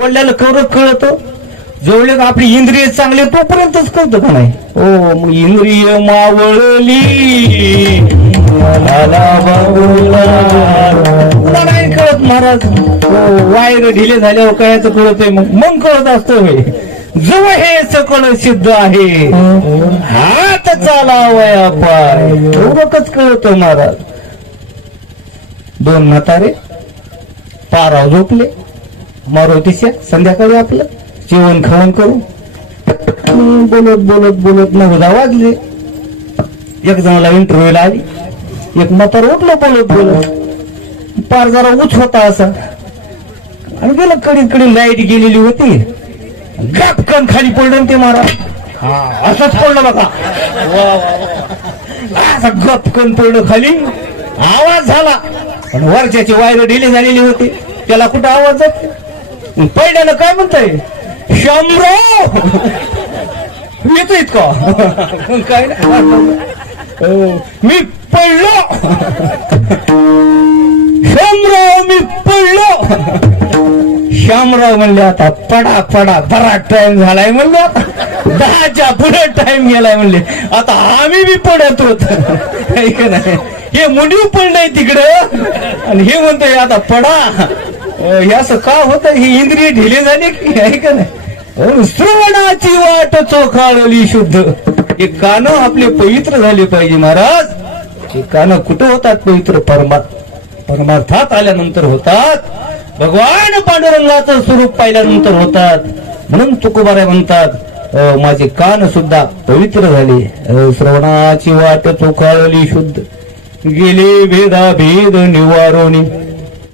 बोलल्याला कळत जेवढे आपली इंद्रिय चांगले तोपर्यंतच कळतं का नाही. ओ मग इंद्रिय मावळली तुला नाही कळत महाराज. वायर ढिले झाल्यावर कळायचं कळत आहे मग कळत असतं होय. जव हे सकळ सिद्ध आहे हात चालावया पाय एवढंच कळतं महाराज. दोन म्हातारे पाराव झोपले मारुतीच्या संध्याकाळी आपलं जेवण खावण करू बोलत बोलत बोलत 9 वाजले. एक जणाला इंटरव्ह्यूला आली. एक म्हातार उठलं बोलत बोलत पार जरा उच होता असा आणि गेलं कडे लाईट गेलेली होती. गपकन खाली पडलं ते महाराज. असंच पडलं बघा. असं गपकन पडलं खाली. आवाज झाला पण वरच्याची वायर ढिली झालेली होती. त्याला कुठं आवाज जात. पहिल्यानं काय म्हणताय शंभराव येतो इतका काय मी पडलो शंभराव मी पडलो. श्यामराव म्हणले आता पडा पडा बराच टाइम झालाय म्हणले. आता 10च्या पुढे टाइम गेलाय म्हणले. आता आम्ही बी पडत होत नाही. हे मुंडीव पण नाही तिकडं आणि हे म्हणतोय आता पडा. हे असं का होत. ही इंद्रिय ढिले झाले की आहे का नाही. श्रवणाची वाट चोखाळली शुद्ध. हे कानं आपले पवित्र झाले पाहिजे महाराज. हे कानं कुठं होतात पवित्र परमार्थात आल्यानंतर होतात. भगवान पांडुरंगाचं स्वरूप पाहिल्यानंतर होतात. म्हणून तुकोबाराय म्हणतात माझे कान सुद्धा पवित्र झाले. श्रवणाची वाट चोखाळली शुद्ध गेले भेदा भेद निवारोनी